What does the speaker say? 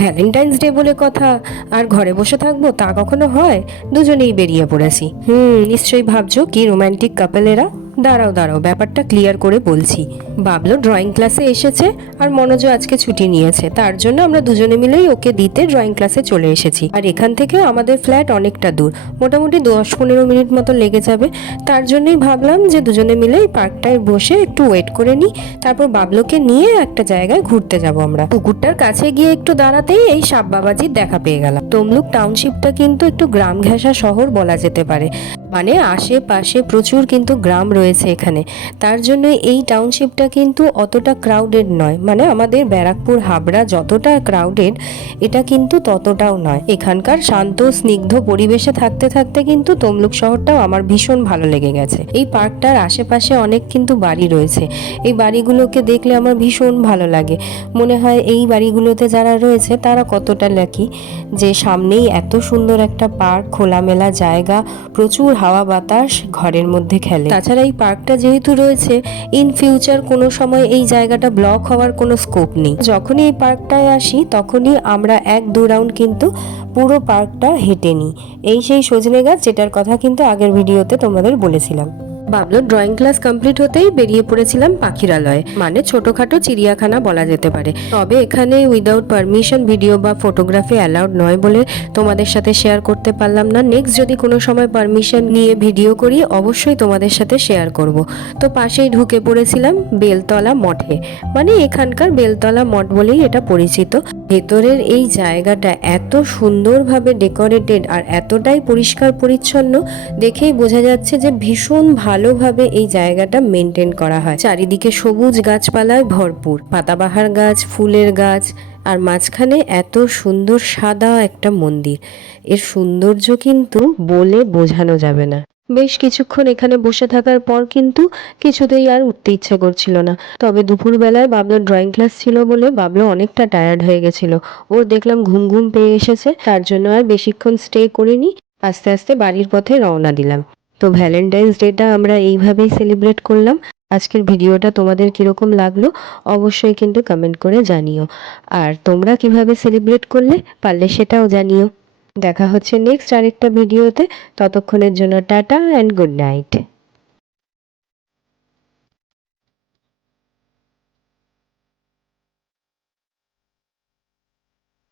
Valentine's day বলে কথা, আর ঘরে বসে থাকবো তা কখনো হয়? দুজনেই বেরিয়ে পড়েছি। নিশ্চয়ই ভাবছো কি রোমান্টিক কাপল এরা। দাঁড়াও দাঁড়াও, ব্যাপারটা ক্লিয়ার করে বলছি। বাবলু ড্রয়িং ক্লাসে এসেছে, আর মনোজ আজকে ছুটি নিয়েছে, তার জন্য আমরা দুজনে মিলেই ওকে দিতে ড্রয়িং ক্লাসে চলে এসেছি। আর এখান থেকে আমাদের ফ্ল্যাট অনেকটা দূর, মোটামুটি 10-15 মিনিট মতো লেগে যাবে। তার জন্যই ভাবলাম যে দুজনে মিলেই পার্কটায় বসে একটু ওয়েট করে নিই, তারপর বাবলুকে নিয়ে একটা জায়গায় ঘুরতে যাব আমরা। পুকুরটার কাছে গিয়ে একটু দাঁড়াতেই এই সাপ বাবাজির দেখা পেয়ে গেলাম। তমলুক টাউনশিপটা কিন্তু একটু গ্রাম ঘেঁষা শহর বলা যেতে পারে, মানে আশেপাশে প্রচুর কিন্তু গ্রাম রয়েছে এখানে। তার জন্য এই টাউনশিপটা কিন্তু অতটা ক্রাউডেড নয়, মানে আমাদের ব্যারাকপুর হাবড়া যতটা ক্রাউডেড এটা কিন্তু ততটাও নয়। এখানকার শান্ত স্নিগ্ধ পরিবেশে থাকতে থাকতে কিন্তু তমলুক শহরটাও আমার ভীষণ ভালো লেগে গেছে। এই পার্কটার আশেপাশে অনেক কিন্তু বাড়ি রয়েছে, এই বাড়িগুলোকে দেখলে আমার ভীষণ ভালো লাগে। মনে হয় এই বাড়িগুলোতে যারা রয়েছে তারা কতটা লাকি যে সামনেই এত সুন্দর একটা পার্ক, খোলামেলা জায়গা, প্রচুর হাওয়া বাতাস, ঘরের মধ্যে খেলে। তাছাড়া এই পার্কটা যেহেতু রয়েছে, ইন ফিউচার কোনো সময় এই জায়গাটা ব্লক হওয়ার কোনো স্কোপ নেই। যখনই এই পার্কটায় আসি তখনই আমরা 1-2 রাউন্ড কিন্তু পুরো পার্কটা হেঁটে নিই। এই সেই সজনে গাছ যেটার কথা কিন্তু আগের ভিডিওতে তোমাদের বলেছিলাম। বাবলুর ড্রয়িং ক্লাস কমপ্লিট হতেই বেরিয়ে পড়েছিলাম পাখিরালয়ে, মানে ছোটখাটো চিড়িয়াখানা বলা যেতে পারে। তবে এখানে উইদাউট পারমিশন ভিডিও বা ফটোগ্রাফি অ্যালাউড নয় বলে তোমাদের সাথে শেয়ার করতে পারলাম না। নেক্সট যদি কোনো সময় পারমিশন নিয়ে ভিডিও করি অবশ্যই তোমাদের সাথে শেয়ার করব। তো পাশেই ঢুকে পড়েছিলাম বেলতলা মঠে, মানে এখানকার বেলতলা মঠ বলেই এটা পরিচিত। ভেতরের এই জায়গাটা এত সুন্দরভাবে ডেকোরেটেড আর এতটাই পরিষ্কার পরিচ্ছন্ন, দেখেই বোঝা যাচ্ছে যে ভীষণ ভালোভাবে এই জায়গাটা মেনটেন করা হয়। চারিদিকে সবুজ গাছপালায় ভরপুর, পাতাবাহার গাছ, ফুলের গাছ, আর মাঝখানে এত সুন্দর সাদা একটা মন্দির। এর সৌন্দর্য কিন্তু বলে বোঝানো যাবে না। বেশ কিছুক্ষণ এখানে বসে থাকার পর কিন্তু কিছুতেই আর উঠতে ইচ্ছে করছিল না। তবে দুপুরবেলায় বাবলুর ড্রয়িং ক্লাস ছিল বলে বাবলু অনেকটা টায়ার্ড হয়ে গেছিল। ওর দেখলাম ঘুম ঘুম পেয়ে এসেছে, তার জন্য আর বেশিক্ষণ স্টে করিনি, আস্তে আস্তে বাড়ির পথে রওনা দিলাম। তো ভ্যালেন্টাইন্স ডেটা আমরা এইভাবেই সেলিব্রেট করলাম। আজকের ভিডিওটা তোমাদের কিরকম লাগলো অবশ্যই কিন্তু কমেন্ট করে জানিও। আর তোমরা কিভাবে সেলিব্রেট করলে পারলে সেটাও জানিও। দেখা হচ্ছে নেক্সট আরেকটা ভিডিওতে। ততক্ষণের জন্য টাটা অ্যান্ড গুড নাইট।